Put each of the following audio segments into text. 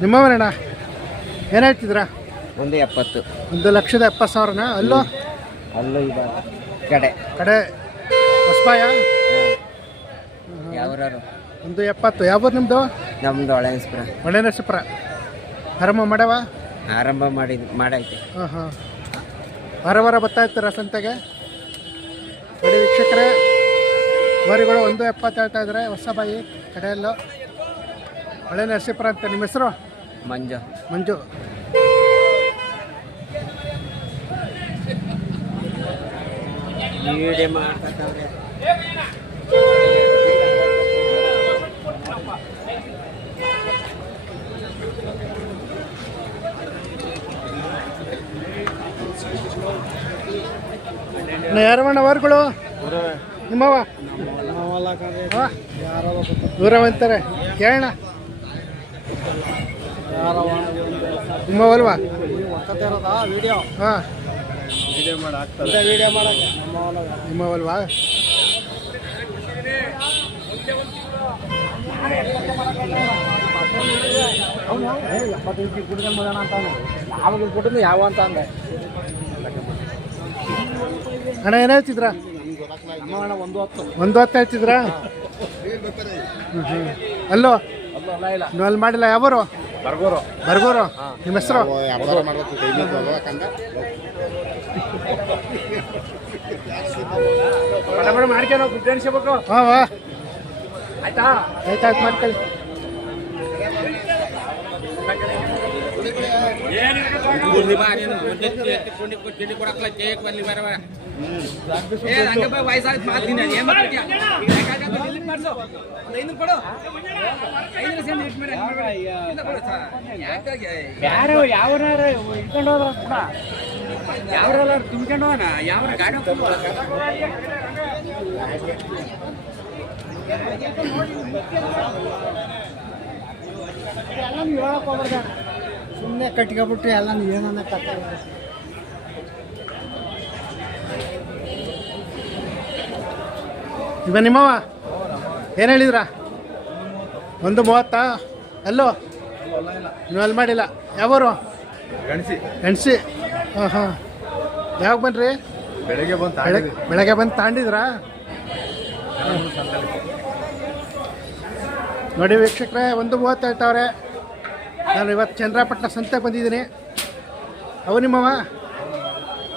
ನಿಮ್ಮವನಣ್ಣ ಏನು ಹೇಳ್ತಿದ್ರಾ ಒಂದು ಎಪ್ಪತ್ತು. ಒಂದು ಲಕ್ಷದ ಎಪ್ಪತ್ತು ಸಾವಿರನ? ಅಲ್ಲೋ? ಅಲ್ಲೂ ಇವಾಗ ಕಡೆ. ಕಡೆ. ಹೊಸಪಾಯ ಯಾವ್ರಾರು ಒಂದು ಎಪ್ಪತ್ತು. ಯಾವ ನಿಮ್ಮದು ನಮ್ದು ಹೊಳೆಸ್ಪುರ ಒಳ್ಳೆ ನರಸೀಪುರ ಆರಂಭ ಮಾಡವ? ಆರಂಭ ಮಾಡಿ ಮಾಡೈತೆ. ಹಾಂ ಹಾಂ. ವಾರ ವಾರ ಬರ್ತಾ ಇರ್ತೀರ ಸಂತೆಗೆ? ನೋಡಿ ವೀಕ್ಷಕರೇ ವರಿಗಳು ಒಂದು ಎಪ್ಪತ್ತು ಹೇಳ್ತಾ ಇದ್ದಾರೆ ಹೊಸ ಬಾಯಿ ಕಡೆಯಲ್ಲೂ. ಒಳ್ಳೆ ನರಸೀಪುರ ಅಂತ. ನಿಮ್ಮ ಹೆಸರು? ಮಂಜು. ಮಂಜು. ವಿಡಿಯೋ ಮಾಡ್ತವ್ರೆ ಇನ್ನು ಯಾರವಣ್ಣ ವರಗಳು? ನಿಮ್ಮವ ಅಂತಾರೆ ಕೇಳೋಣ ನಿಮ್ಮವಲ್ವಾ ಹಾಂ. ನಿಮ್ಮವಲ್ವಾ ಯಾವ ಅಂತ ಅಂದೆ ಅಣ್ಣ, ಏನು ಹೇಳ್ತಿದ್ರ? ಒಂದು ಹತ್ತು ಹೇಳ್ತಿದ್ರಾ. ಅಲ್ಲೋ? ಅಲ್ಲಿ ಮಾಡಿಲ್ಲ, ಯಾವರು? ಬರ್ಗೋರು ಬರ್ಗೋರು ನಿಮ್ಮ ಹೆಸರು ಮಾಡ್ಕೊಂಡು ಗುಡ್ಡಣಿಸ್ಬೇಕು ಹಾಂ ವಾ ಆಯ್ತಾ ಆಯ್ತಾಯ್ತು ಮಾಡ್ಕೊಳ್ಳಿ ಯಾರು ಯಾವ ಇಟ್ಕೊಂಡು ಹೋದ್ರ ಯಾವ್ರೆಲ್ಲ ತುಂಬ್ಕೊಂಡು ಹೋಗೋಣ? ಯಾವ ಗಾಡಿ ಸುಮ್ಮನೆ ಕಟ್ಕೊಬಿಟ್ಟು ಎಲ್ಲ ಏನನ್ನ ಇವ ನಿಮ್ಮವ ಏನು ಹೇಳಿದ್ರ? ಒಂದು ಮೂವತ್ತಾ? ಅಲ್ಲೋ ನೀವು ಅಲ್ಲಿ ಮಾಡಿಲ್ಲ. ಯಾವರು? ಗಣಸಿ. ಗಣಸಿ. ಹಾಂ ಹಾಂ. ಯಾವಾಗ ಬನ್ರಿ? ಬೆಳಗ್ಗೆ ಬಂದು ಬೆಳಗ್ಗೆ ಬೆಳಗ್ಗೆ ಬಂದು ತಾಂಡಿದ್ರಾ? ನೋಡಿ ವೀಕ್ಷಕರೇ ಒಂದು ಮೂವತ್ತು ಹೇಳ್ತಾವ್ರೆ ನಾನು ಇವತ್ತು ಚಂದ್ರಪಟ್ಟಣ ಸಂತೆ ಬಂದಿದ್ದೀನಿ. ಅವು ನಿಮ್ಮವ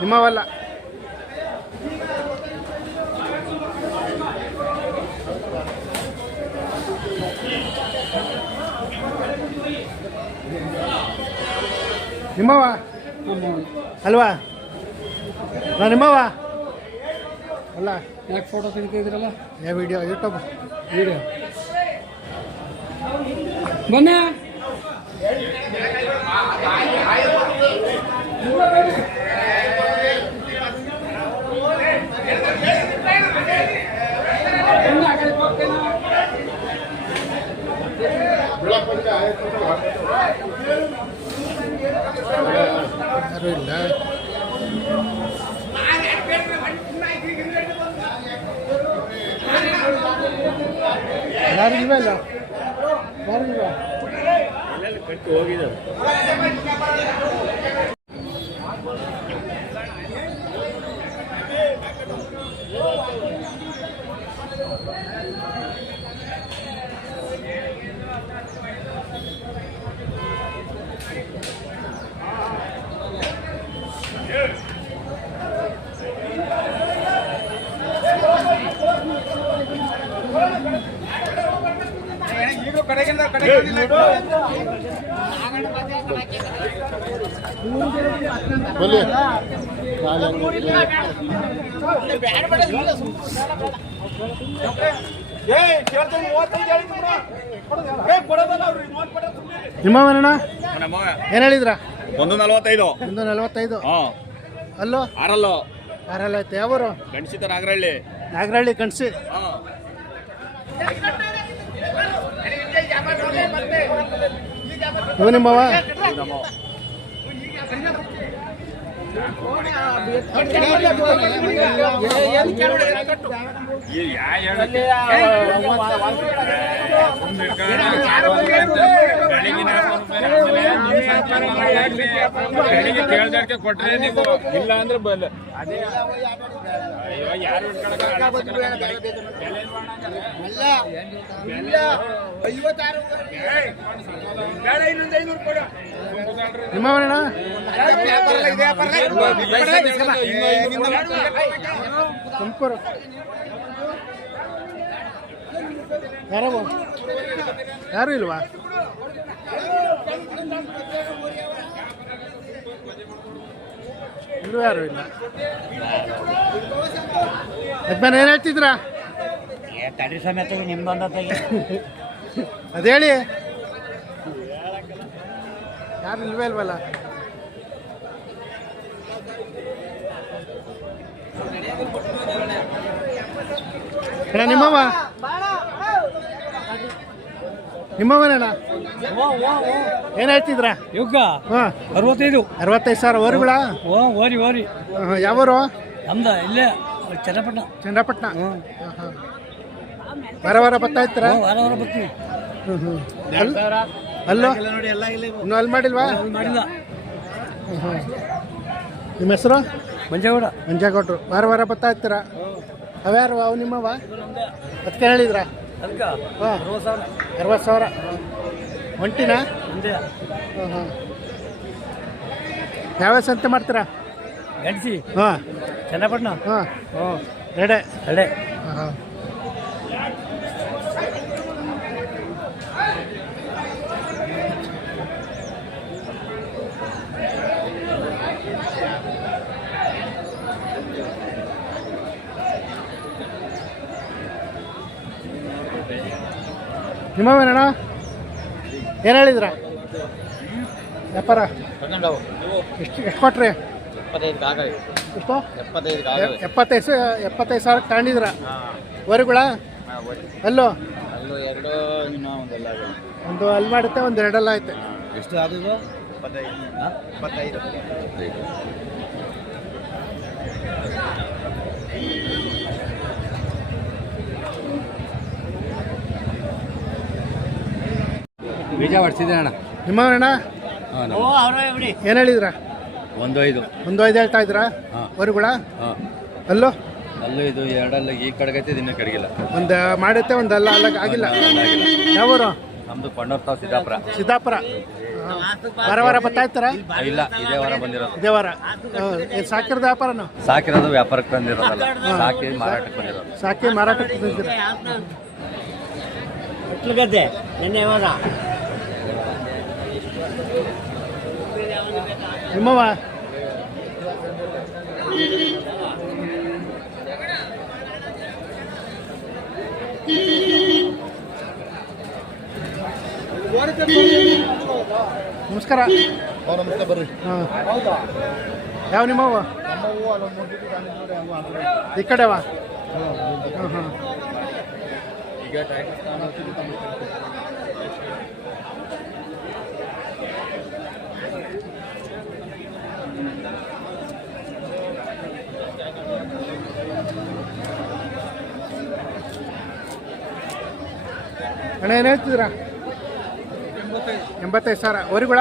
ನಿಮ್ಮವಲ್ಲ ನಿಮ್ಮವ ಅಲ್ವಾ? ನಾ ನಿಮ್ಮವ ಅಲ್ಲ. ಯಾಕೆ ಫೋಟೋ ತೆಗಿತಿದ್ರಲ್ಲ ಯಾವ ವಿಡಿಯೋ ಯೂಟ್ಯೂಬ್ ವಿಡಿಯೋ ಬನ್ನಿ. ಯಾರು ಇಲ್ಲ ಯಾರು ಇಲ್ವೇ ಇಲ್ಲ ಯಾರು ನಿಮ್ಮವನಣ್ಣ? ಏನ್ ಹೇಳಿದ್ರ? ಒಂದು ನಲವತ್ತೈದು. ಒಂದು ನಲವತ್ತೈದು? ಹಾ. ಅಲ್ಲೋ? ಆರಲ್ಲೋ. ಆರಲ್ಲ ಐತೆ ಯಾವರು? ನಾಗರಳ್ಳಿ ನಾಗರಹಳ್ಳಿ. ನಾಗರಹಳ್ಳಿ ಕಣ್ಸಿ ಹಾ ಇವು ಬೆಳಿಗ್ಗೆ ಕೇಳ್ದಕ್ಕೆ ಕೊಟ್ರೆ ನೀವು ಇಲ್ಲ ಅಂದ್ರೆ ಬಲ್ಲ ಅಯ್ಯೋ ಯಾರು ಬೇಡ ಇನ್ನೊಂದು ಐನೂರು ಕೊಡು. ನಿಮ್ಮವನಣ್ಣ? ತುಮಕೂರು ಯಾರವ ಯಾರು ಇಲ್ವಾ? ಇಲ್ಲೂ ಯಾರು ಇಲ್ಲ. ಯಜಮಾನ್ ಏನು ಹೇಳ್ತಿದ್ರಾ? ತಡಿ ಸಮೇತ ನಿಮ್ದೊಂದ ಅದೇಳಿ ಯಾರು ಇಲ್ವೇ ಇಲ್ವಲ್ಲ? ಅಣ್ಣ ನಿಮ್ಮವ ನಿಮ್ಮವನಣ್ಣ ಏನು ಹೇಳ್ತಿದ್ರ? ಯುಗ. ಹಾಂ. ಅರವತ್ತೈದು. ಅರವತ್ತೈದು ಸಾವಿರ ಓರಿಗಳ? ಓ ಓರಿ ಓರಿ. ಯಾವರು? ನಮ್ದ ಇಲ್ಲೇ ಚನ್ನಪಟ್ಟಣ. ಚನ್ನಪಟ್ಟಣ. ವಾರ ವಾರ ಬರ್ತಾ ಇರ್ತೀರಾ? ವಾರ ವಾರ ಬರ್ತೀವಿ ಹ್ಞೂ ಹ್ಞೂ ಅಲ್ಲೋ? ಇನ್ನು ಅಲ್ಲಿ ಮಾಡಿಲ್ವಾ? ಮಾಡಿಲ್ಲ. ನಿಮ್ಮ ಹೆಸರು? ಮಂಜೇಗೌಡ. ಮಂಜಾಗೌಡ್ರು. ವಾರ ವಾರ ಬರ್ತಾ ಇರ್ತೀರಾ? ಅವ್ಯಾರು ಅವು ನಿಮ್ಮವ ಅದಕ್ಕೆ ಹೇಳಿದ್ರ? ಅರವತ್ತು ಸಾವಿರ. ಅರವತ್ತು ಸಾವಿರ. ಒಂಟಿನಾ? ಒಂದೇ ಹಾಂ ಹಾಂ. ಯಾವ ಸಂತೆ ಮಾಡ್ತೀರಾ? ಗಂಡಸಿ. ಹಾಂ. ಚೆನ್ನಪಟ್ಟಣ. ಹಾಂ. ಹ್ಞೂ ರೆಡೆ ಅಲ್ಲೇ ಹಾಂ ಹಾಂ. ನಿಮ್ಮವೇನಣ್ಣ? ಏನು ಹೇಳಿದ್ರ? ವ್ಯಾಪಾರ? ಎಷ್ಟು ಎಷ್ಟು ಕೊಟ್ರಿ? ಎಷ್ಟು? ಎಪ್ಪತ್ತೈದು ಎಪ್ಪತ್ತೈದು ಸಾವಿರ ತಗೊಂಡಿದ್ರ? ವರಿಗಳ? ಅಲ್ಲೋ? ಒಂದು ಅಲ್ಲಿ ಮಾಡುತ್ತೆ ಒಂದು ಎರಡೆಲ್ಲ ಐತೆ ಎಷ್ಟು ಅದು ಇಪ್ಪತ್ತೈದು ಬೀಜ ಹೊಡ್ಸಿದ್ದೆ ಅಣ್ಣ. ನಿಮ್ಮವನಣ್ಣ ಓ ಅವರೇ ಬಿಡಿ. ಏನು ಹೇಳಿದ್ರ? ಒಂದು ಐದು ಒಂದು ಐದು ಹೇಳ್ತಾ ಇದ್ರ? ಹಾಂ. ವರಿಗಳ ಹಾಂ. ಅಲ್ಲೋ? ಅಲ್ಲೂ ಇದು ಎರಡಲ್ಲ ಈ ಕಡೆಗೈತೆ ಇನ್ನೂ ಕಡೆಗಿಲ್ಲ. ಒಂದು ಮಾಡುತ್ತೆ ಒಂದು ಅಲ್ಲ ಅಲ್ಲ ಆಗಿಲ್ಲ. ಯಾವೂರು? ನಮ್ದು ಪಣ್ಣೂರ್ ತಾವ್ ಸಿದ್ದಾಪುರ. ಸಿದ್ದಾಪುರ. ವಾರ ವಾರ ಬರ್ತಾ ಇರ್ತಾರ? ಇಲ್ಲ ಇದೇ ವಾರ ಬಂದಿರೋದು. ಇದೇ ವಾರ. ಸಾಕಿರೋದು ವ್ಯಾಪಾರನು? ಸಾಕಿರೋದು ವ್ಯಾಪಾರಕ್ಕೆ ಬಂದಿರೋದಲ್ಲ. ಸಾಕಿ ಮಾರಾಟಕ್ಕೆ ಬಂದಿರೋದು. ಸಾಕಿ ಮಾರಾಟಕ್ಕೆ ಬಂದಿರೋದು ಗದ್ದೆ? ನಿನ್ನೆ ಯಾವಾಗ ನಿಮ್ಮವ ನಮಸ್ಕಾರ. ಬರ್ರಿ. ಹಾಂ. ಯಾವ ನಿಮ್ಮವ ಈ ಕಡೆವಾ ಹಾಂ ಹಾಂ. ಅಣ್ಣ ಏನು ಹೇಳ್ತಿದ್ದೀರಾ? ಎಂಬತ್ತೈದು ಸಾವಿರ. ವರಿಗಳ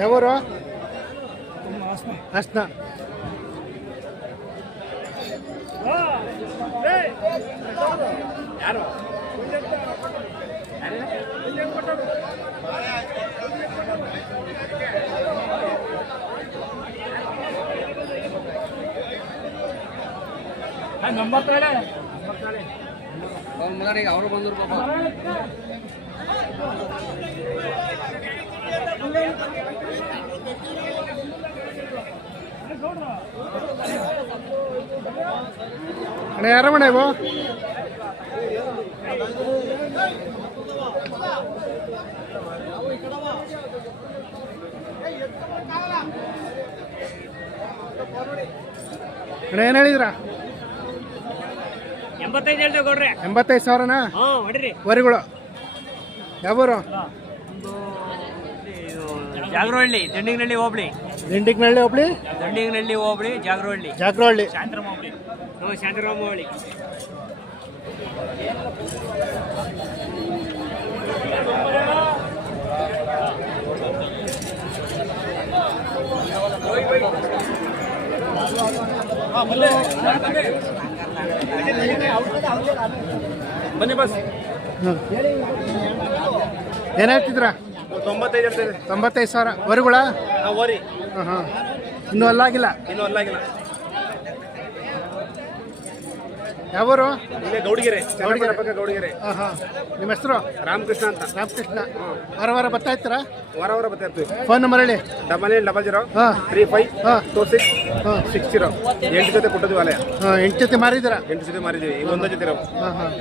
ಯಾವೂರು ಹಾಸನ. ಅವರು ಬಂದ್ರು ಅಣ್ಣ ಯಾರಮ್ಮಣ್ಣ ಇವು ಅಣ್ಣ ಏನು ಹೇಳಿದ್ರ ಎಂಬತ್ತೈದು ಹೇಳ್ತೇವೆ ಗೌಡ್ರೆ. ಎಂಬತ್ತೈದು ಸಾವಿರನಾ? ಹ್ಞೂ ಹೊಡಿರಿ. ವರಿಗಳು. ಯಾವೂರು? ಜಾಗರಹಳ್ಳಿ ದಂಡಿಗನಹಳ್ಳಿ ಹೋಬಳಿ. ದಿಂಡಿಗ್ನಳ್ಳಿ ಒಬ್ಳಿ ದಂಡಿಗನಹಳ್ಳಿ ಹೋಬಳಿ ಜಾಗರಹಳ್ಳಿ. ಜಾಗ್ರಹಳ್ಳಿ. ಶಾಂತರಾಮ ಹೋಬಳಿ ಹ್ಞೂ ಶಾಂತರಾಮ ಹೋಬಳಿ ಬನ್ನಿ ಬಸ್. ಏನ ಹೇಳ್ತಿದ್ರಾ? ತೊಂಬತ್ತೈದು ತೊಂಬತ್ತೈದು ಸಾವಿರ. ವರುಗಳ? ಹಾಂ ಇನ್ನೂ ಅಲ್ಲಾಗಿಲ್ಲ? ಇನ್ನೂ ಅಲ್ಲಾಗಿಲ್ಲ. ಯಾವೂರು? ಇಲ್ಲೇ ಗೌಡಗೆರೆ. ಚನ್ನಪಟ್ಟಣ ಪಕ್ಕ ಗೌಡಗೆರೆ. ಹಾಂ ಹಾಂ. ನಿಮ್ಮ ಹೆಸರು? ರಾಮಕೃಷ್ಣ ಅಂತ. ರಾಮಕೃಷ್ಣ. ವಾರ ವಾರ ಬರ್ತಾ ಇರ್ತೀರಾ? ವಾರ ವಾರ ಬರ್ತಾ ಇರ್ತೀವಿ. ಫೋನ್ ನಂಬರ್ ಹೇಳಿ. ಡಬಲ್ ಏಟ್ ಡಬಲ್ ಜೀರೋ ಹಾಂ. ತ್ರೀ ಫೈವ್ ಹಾಂ. ಟೂ ಸಿಕ್ಸ್ ಹಾಂ. Six zero. ಎಂಟು ಜೊತೆ ಕೊಟ್ಟಿದ್ವಿ ಅಲೆ ಹಾಂ ಎಂಟು ಜೊತೆ ಮಾರಿದ್ದೀರಾ? ಎಂಟು ಜೊತೆ ಮಾರಿದ್ದೀವಿ. ಈಗ ಒಂದೇ ಜೊತೆ ಇರೋ ಹಾಂ ಹಾಂ.